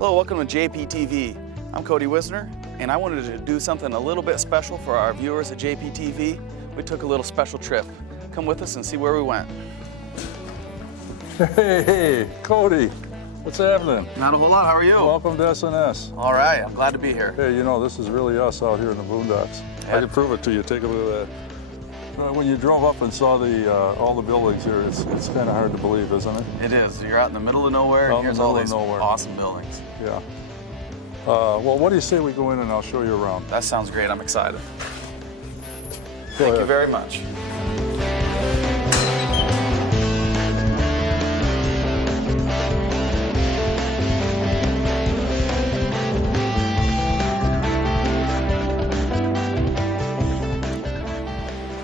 Hello, welcome to JPTV. I'm Kody Wisner, and I wanted to do something a little bit special for our viewers at JPTV. We took a little special trip. Come with us and see where we went. Hey, Kody, what's happening? Not a whole lot, how are you? Welcome to S&S. All right, I'm glad to be here. Hey, you know, this is really us out here in the boondocks. Yeah. I can prove it to you, take a look at that. When you drove up and saw all the buildings here, it's kind of hard to believe, isn't it? It is. You're out in the middle of nowhere, and here's all these awesome buildings. Yeah. Well, what do you say we go in and I'll show you around? That sounds great. I'm excited. Go Thank ahead. you very much.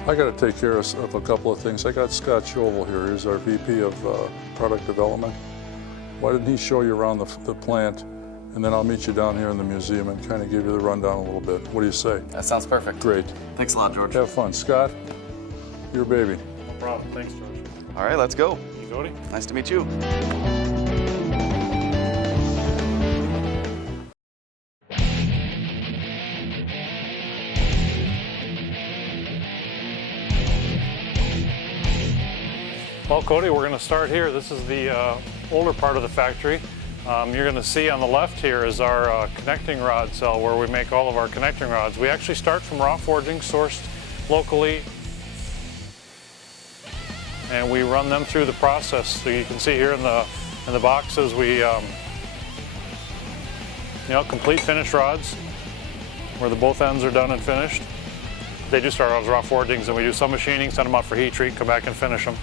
I got to take care of a couple of things. I got Scott Sjovall here. He's our VP of Product Development. Why didn't he show you around the plant, and then I'll meet you down here in the museum and kind of give you the rundown a little bit. What do you say? That sounds perfect. Great. Thanks a lot, George. Have fun. Scott, your baby. No problem. Thanks, George. All right, let's go. You, Kody? Nice to meet you. Well, Kody, we're going to start here. This is the older part of the factory. You're going to see on the left here is our connecting rod cell where we make all of our connecting rods. We actually start from raw forging sourced locally, and we run them through the process. So you can see here in the boxes we complete finished rods where both ends are done and finished. They do start out as raw forgings, and we do some machining, send them out for heat treat, come back and finish them.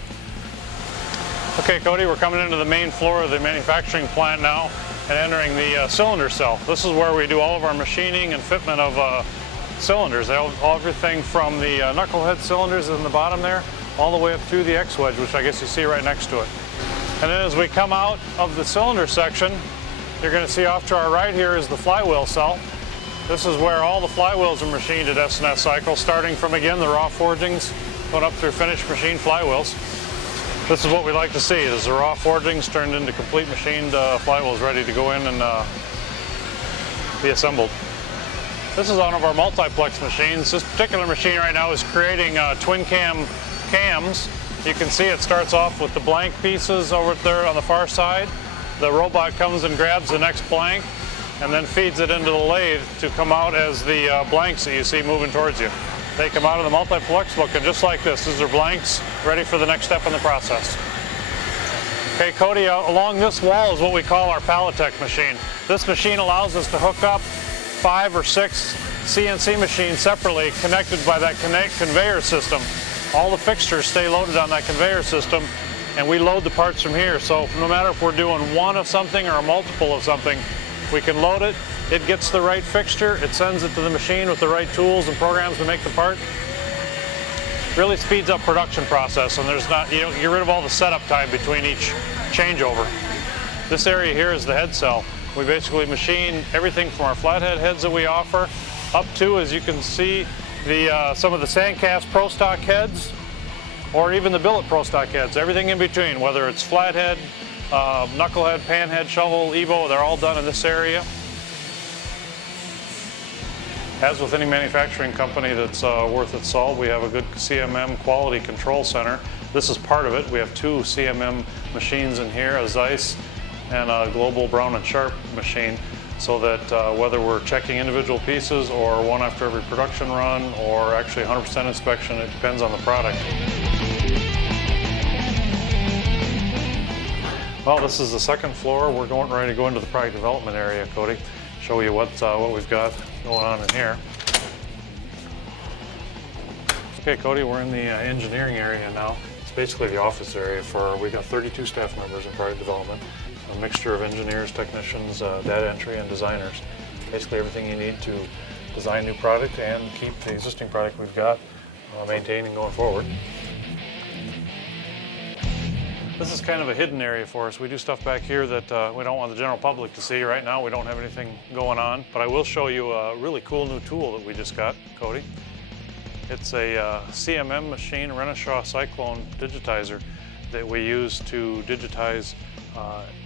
Okay, Kody, we're coming into the main floor of the manufacturing plant now and entering the cylinder cell. This is where we do all of our machining and fitment of cylinders. Everything from the knucklehead cylinders in the bottom there, all the way up through the X-Wedge, which I guess you see right next to it. And then as we come out of the cylinder section, you're going to see off to our right here is the flywheel cell. This is where all the flywheels are machined at S&S Cycle, starting from, again, the raw forgings, going up through finished machined flywheels. This is what we like to see, is the raw forgings turned into complete machined flywheels ready to go in and be assembled. This is one of our multiplex machines. This particular machine right now is creating twin cam cams. You can see it starts off with the blank pieces over there on the far side. The robot comes and grabs the next blank and then feeds it into the lathe to come out as the blanks that you see moving towards you. They come out of the multiplex looking just like this. These are blanks ready for the next step in the process. Okay, Kody, along this wall is what we call our Pallet machine. This machine allows us to hook up 5 or 6 CNC machines separately connected by that conveyor system. All the fixtures stay loaded on that conveyor system, and we load the parts from here. So no matter if we're doing one of something or a multiple of something, we can load it. It gets the right fixture, it sends it to the machine with the right tools and programs to make the part. Really speeds up production process, and you don't get rid of all the setup time between each changeover. This area here is the head cell. We basically machine everything from our flathead heads that we offer up to, as you can see, some of the Sandcast Pro Stock heads, or even the Billet Pro Stock heads. Everything in between, whether it's flathead, knucklehead, panhead, Sjovall, Evo, they're all done in this area. As with any manufacturing company that's worth its salt, we have a good CMM quality control center. This is part of it. We have 2 CMM machines in here, a Zeiss and a Global Brown and Sharp machine, so that whether we're checking individual pieces or one after every production run or actually 100% inspection, it depends on the product. Well, this is the second floor. We're ready to go into the product development area, Kody. Show you what we've got going on in here. Okay, Kody, we're in the engineering area now. It's basically the office area we've got 32 staff members in product development, a mixture of engineers, technicians, data entry, and designers. Basically everything you need to design new product and keep the existing product we've got maintained and going forward. This is kind of a hidden area for us. We do stuff back here that we don't want the general public to see. Right now we don't have anything going on, but I will show you a really cool new tool that we just got, Kody. It's a CMM machine, S&S Cyclone Digitizer, that we use to digitize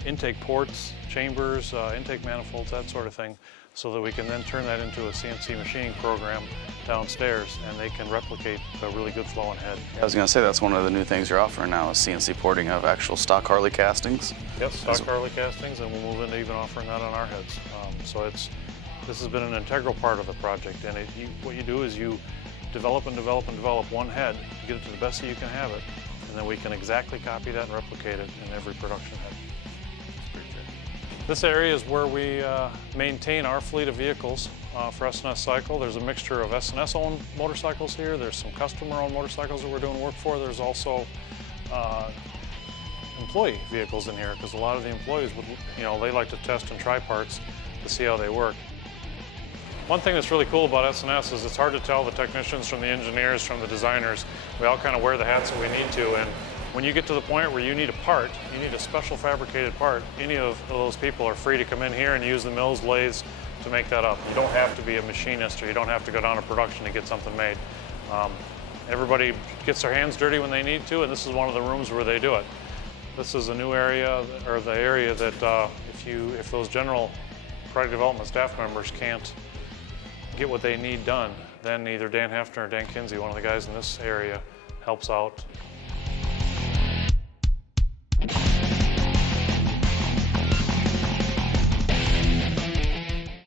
intake ports, chambers, intake manifolds, that sort of thing, so that we can then turn that into a CNC machining program downstairs, and they can replicate a really good flowing head. I was going to say that's one of the new things you're offering now is CNC porting of actual stock Harley castings. Yep, stock Harley castings, and we'll move into even offering that on our heads. So this has been an integral part of the project, and what you do is you develop and develop and develop one head, get it to the best that you can have it, and then we can exactly copy that and replicate it in every production head. This area is where we maintain our fleet of vehicles for S&S Cycle. There's a mixture of S&S owned motorcycles here. There's some customer owned motorcycles that we're doing work for. There's also employee vehicles in here, because a lot of the employees would, they like to test and try parts to see how they work. One thing that's really cool about S&S is it's hard to tell the technicians from the engineers, from the designers. We all kind of wear the hats that we need to, and when you get to the point where you need a part, you need a special fabricated part, any of those people are free to come in here and use the mills, lathes to make that up. You don't have to be a machinist, or you don't have to go down to production to get something made. Everybody gets their hands dirty when they need to, and this is one of the rooms where they do it. This is a new area, or the area that if those general product development staff members can't get what they need done, then either Dan Hefner or Dan Kinsey, one of the guys in this area, helps out